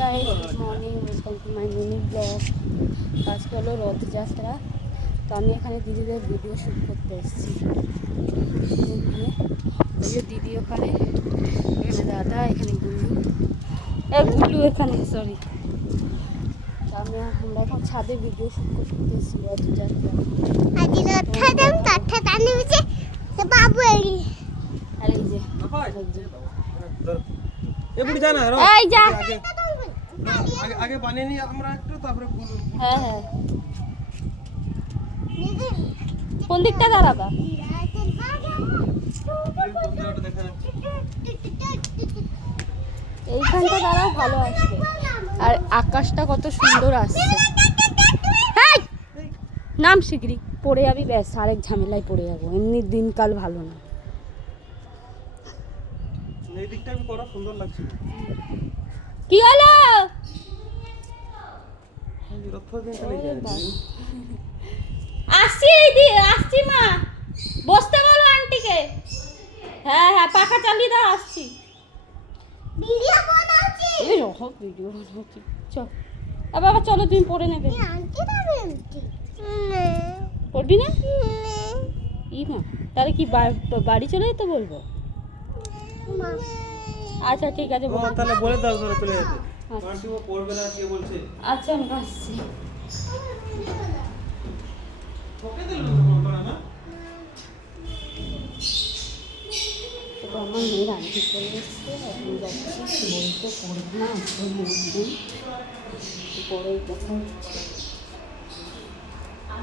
Guys, good morning, welcome to my mini blog. আজকে হলো রথযাত্রা, তো আমি এখানে দিদিদের ভিডিও শ্যুট করতে এসেছি। ওই যে দিদি ওখানে, এখানে দাদা, এখানে গুল্লু এখানে, সরি। তো আমরা এখন ছাদে ভিডিও শ্যুট করতে এসেছি রথযাত্রা। আর এই যে এই যা আগে বানিয়ে নিয়ে আমরা একটু তারপরে হ্যাঁ হ্যাঁ, কোন দিকটা দাঁড়াবা? এইখানটা দাঁড়াও, ভালো আসবে। আর আকাশটা কত সুন্দর আসছে। নাম শিগগিরি, পড়ে যাবি, ব্যাস আরেক ঝামেলায় পড়ে যাবো। এমনি দিনকাল ভালো না। এই দিকটা আমি করা সুন্দর লাগছে। কি হলো? আসছি দিদি, আসছি মা, বসতে বলো আন্টিকে। হ্যাঁ হ্যাঁ, পাখা চালিয়ে দাও, আসছি। ভিডিও বানাচ্ছি, এই রকম ভিডিও বানাচ্ছি। চল বাবা, চলো, তুমি পড়ে নেবে। পড়বি না? ই মা, তাহলে কি বাড়ি চলে যেতে বলবো? আচ্ছা ঠিক আছে, তাহলে বলে দাও, চলে যেতে। আন্টি ও পড়বে না কে বলছে? আচ্ছা আমি আসছি। ওকে দিল না না। তো আমার মেয়ের আন্টি চলে এসছে, এখন যাচ্ছি, বলতে পড়বে না, আসলে পরেই কথা হচ্ছে।